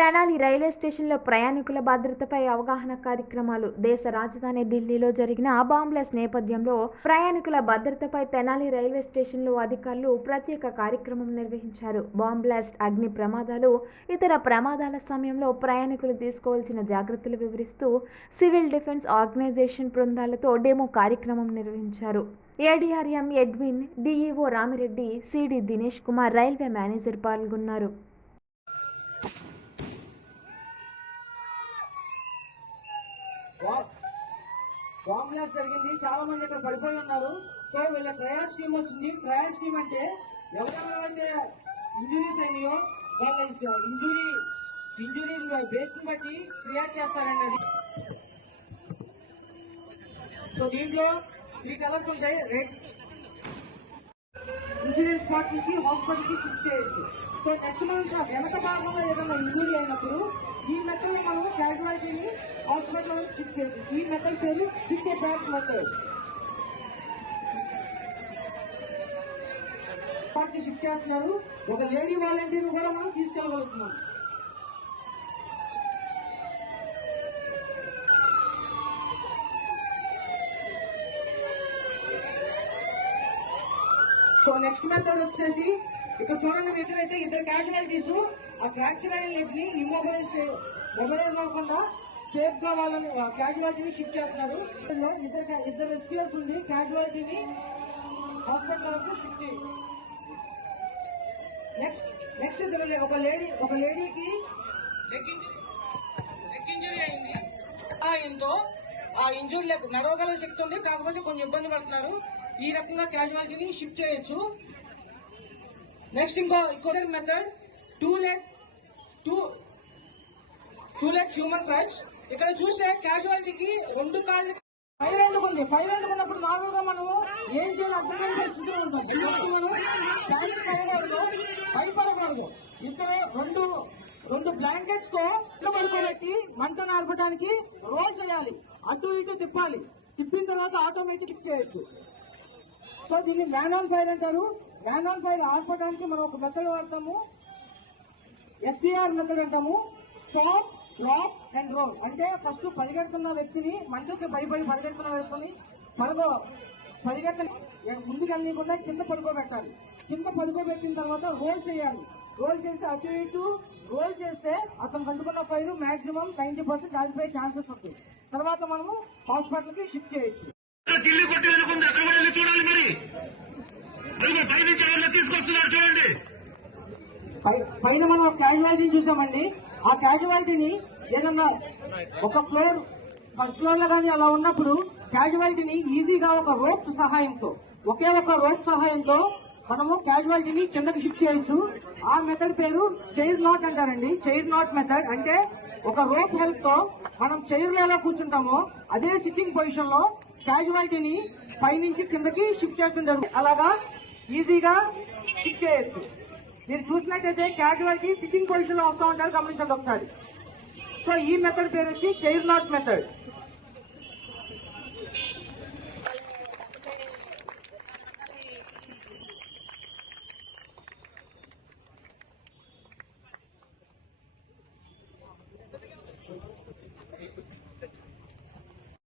Tenali railway స్టేషన్లో ప్రయాణికుల భద్రతపై అవగాహన కార్యక్రమాలు. దేశ రాజధాని ఢిల్లీలో జరిగిన బాంబ్లెస్ నేపథ్యంలో ప్రయాణికుల భద్రతపై తెనాలి రైల్వే స్టేషన్లో అధికారులు ప్రత్యేక కార్యక్రమం నిర్వహించారు. బాంబ్లాస్ట్ అగ్ని ప్రమాదాలు ఇతర ప్రమాదాల సమయంలో ప్రయాణికులు తీసుకోవాల్సిన జాగ్రత్తలు వివరిస్తూ సివిల్ డిఫెన్స్ ఆర్గనైజేషన్ బృందాలతో డెమో కార్యక్రమం నిర్వహించారు. ADRM Edwin DEO Ramireddy CD Dinesh Kumar railway manager పాల్గొన్నారు. బాంబ్ జరిగింది. చాలా మంది ఇక్కడ పడిపోయి ఉన్నారు. సో వీళ్ళ ట్రయల్ స్కీమ్ వచ్చింది. ట్రయల్ స్కీమ్ అంటే ఎవరెవరైతే ఇంజురీస్ అయినాయో వాళ్ళ ఇంజురీ ఇంజురీ బేస్ని బట్టి క్రియేట్ చేస్తారండి అది సో దీంట్లో త్రీ కలర్స్ ఉంటాయి రెడ్ ఇన్సూరెన్స్ స్పాట్ నుంచి హాస్పిటల్కి ఫిక్స్ చేయొచ్చు. సో నెక్స్ట్ మంత్ ఆ వెనక భాగంలో ఏదైనా ఇంజూరీ అయినప్పుడు ఈ మెథడ్ మనం క్యాజువాలిటీని హాస్పిటల్ షిఫ్ట్ చేయొచ్చు. ఈ మెథడ్ పేరు సిక్ బ్యాక్ మెథడ్ స్పాట్కి షిఫ్ట్ చేస్తున్నారు. ఒక లేడీ వాలంటీర్ కూడా మనం తీసుకెళ్ళగలుగుతున్నాం. సో నెక్స్ట్ మెథడ్ వచ్చేసి ఇక్కడ చూడండి మీరు అయితే ఇద్దరు క్యాజువాలిటీస్ ఆ ఫ్రాక్చర్ అయిన లెగ్ని ఇమ్మొబైలైజ్ మొబైలైజ్ అవ్వకుండా సేఫ్గా వాళ్ళని క్యాజువాలిటీని షిఫ్ట్ చేస్తున్నారు. ఇద్దరు ఇద్దరు రెస్క్యూర్స్ ఉంది క్యాజువాలిటీని హాస్పిటల్ వరకు షిఫ్ట్ చేయాలి నెక్స్ట్ నెక్స్ట్ ఇద్దరు ఒక లేడీ ఒక లేడీకి లెగ్ ఇంజరీ లెగ్ ఇంజరీ అయింది. ఆ ఇంజూరీ లెగ్ నడవగల శక్తి ఉంది కాకపోతే కొంచెం ఇబ్బంది పడుతున్నారు. ఈ రకంగా క్యాజువాలిటీని షిఫ్ట్ చేయొచ్చు. నెక్స్ట్ ఇంకో ఇంకో method two leg two two leg human rights ఇక్కడ చూస్తే క్యాజువాలిటీకి రెండు కాళ్ళు ఫైర్ ఉంది. ఫైర్ అంటుకున్నప్పుడు ఉన్నప్పుడు గా మనము ఏం చేయాలి అర్థం కాని పరిస్థితిలో ఉంటాం. మనం భయపడకూడదు ఇక్కడ రెండు రెండు బ్లాంకెట్స్తో ఇట్లా పడుకోబెట్టి మంటను ఆర్పడానికి రోల్ చేయాలి. అటు ఇటు తిప్పాలి. తిప్పిన తర్వాత ఆటోమేటిక్ చేయొచ్చు. సో దీన్ని మ్యాన్ ఆన్ ఫైర్ అంటారు. మ్యాన్ ఆన్ ఫైర్ ఆర్పడానికి మనం ఒక మెథడ్ వాడతాము. ఎస్టీఆర్ మెథడ్ అంటాము. Stop drop and roll. అంటే ఫస్ట్ పరిగెడుతున్న వ్యక్తిని మంటకి భయపడి పరిగెడుతున్న వ్యక్తిని పరగో పరిగెత్తని ముందుకు వెళ్ళకుండా కింద పడుకోబెట్టాలి. కింద పడుకోబెట్టిన తర్వాత రోల్ చేయాలి. రోల్ చేస్తే అటు ఇటు రోల్ చేస్తే అతను కంటుకున్న ఫైర్ మాక్సిమం నైన్టీ పర్సెంట్ ఆగిపోయే ఛాన్సెస్ ఉంటాయి. తర్వాత మనము హాస్పిటల్కి షిఫ్ట్ చేయొచ్చు. ఢిల్లీ కొట్టి వెళ్ళకుండా అక్కడ కూడా వెళ్ళి చూడాలి మరి అదిగో పైనుంచి ఎవరిని చూడండి. పై- పైన మనం ఒక క్యాజువాలిటీని చూసామండి. ఆ క్యాజువాలిటీని ఏదన్నా ఒక ఫ్లోర్ ఫస్ట్ ఫ్లోర్లో కానీ అలా ఉన్నప్పుడు క్యాజువాలిటీని ఈజీగా ఒక రోప్ సహాయంతో ఒకే ఒక రోప్ సహాయంతో మనము క్యాజువాలిటీని కిందకి షిఫ్ట్ చేయొచ్చు. ఆ మెథడ్ పేరు చైర్ నాట్ అంటారండి. చైర్ నాట్ మెథడ్ అంటే ఒక రోప్ హెల్ప్తో మనం చైర్లో ఎలా కూర్చుంటామో అదే సిట్టింగ్ పొజిషన్లో క్యాజువాలిటీని పైనుంచి కిందకి షిఫ్ట్ చేస్తుంటారు అలాగా ఈజీగా సిక్ చేయొచ్చు మీరు చూసినట్టయితే క్యాజువాలిటీ సిట్టింగ్ పొజిషన్లో వస్తూ ఉంటారు గమనించండి ఒకసారి. సో ఈ మెథడ్ పేరు వచ్చి చైర్ నాట్ మెథడ్